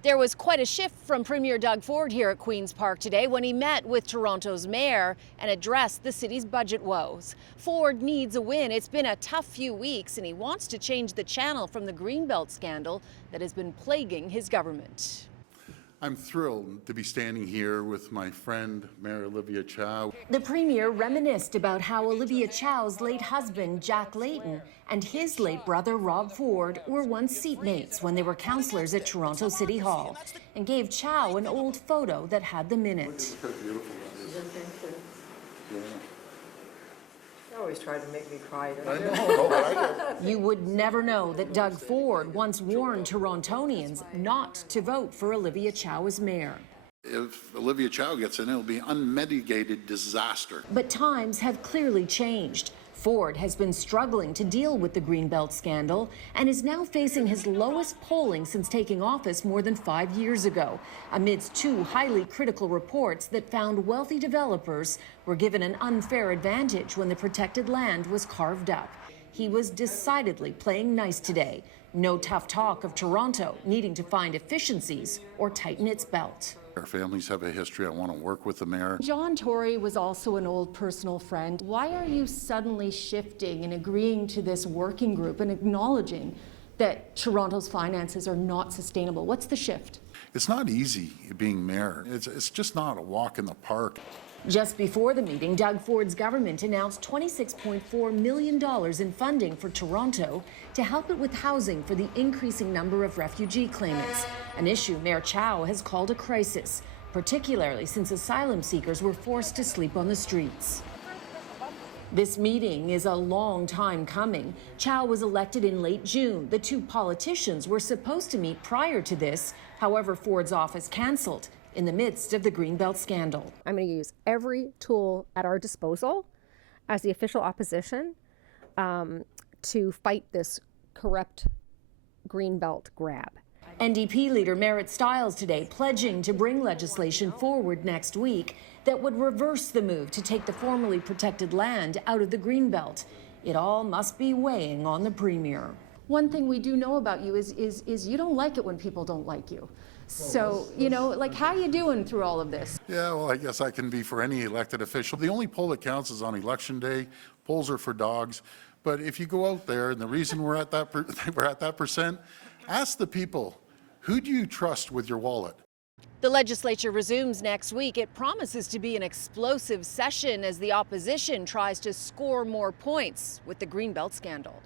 There was quite a shift from Premier Doug Ford here at Queen's Park today when he met with Toronto's mayor and addressed the city's budget woes. Ford needs a win. It's been a tough few weeks, and he wants to change the channel from the Greenbelt scandal that has been plaguing his government. I'm thrilled to be standing here with my friend, Mayor Olivia Chow. The Premier reminisced about how Olivia Chow's late husband, Jack Layton, and his late brother, Rob Ford, were once seatmates when they were councillors at Toronto City Hall, and gave Chow an old photo that had them in it. Always tried to make me cry. You would never know that Doug Ford once warned Torontonians not to vote for Olivia Chow as mayor. If Olivia Chow gets in, it'll be unmitigated disaster. But times have clearly changed. Ford has been struggling to deal with the Greenbelt scandal and is now facing his lowest polling since taking office more than 5 years ago, amidst two highly critical reports that found wealthy developers were given an unfair advantage when the protected land was carved up. He was decidedly playing nice today. No tough talk of Toronto needing to find efficiencies or tighten its belt. Our families have a history. I want to work with the mayor. John Tory was also an old personal friend. Why are you suddenly shifting and agreeing to this working group and acknowledging that Toronto's finances are not sustainable? What's the shift? It's not easy being mayor. It's just not a walk in the park. Just before the meeting, Doug Ford's government announced $26.4 million in funding for Toronto to help it with housing for the increasing number of refugee claimants, an issue Mayor Chow has called a crisis, particularly since asylum seekers were forced to sleep on the streets. This meeting is a long time coming. Chow was elected in late June. The two politicians were supposed to meet prior to this. However, Ford's office canceled in the midst of the Greenbelt scandal. I'm going to use every tool at our disposal as the official opposition to fight this corrupt Greenbelt grab. NDP leader Merritt Stiles today pledging to bring legislation forward next week that would reverse the move to take the formerly protected land out of the Greenbelt. It all must be weighing on the Premier. One thing we do know about you is you don't like it when people don't like you. So, you know, like, how you doing through all of this? Yeah, well, I guess I can be for any elected official. The only poll that counts is on election day. Polls are for dogs. But if you go out there, and the reason we're at that percent, ask the people, who do you trust with your wallet? The legislature resumes next week. It promises to be an explosive session as the opposition tries to score more points with the Greenbelt scandal.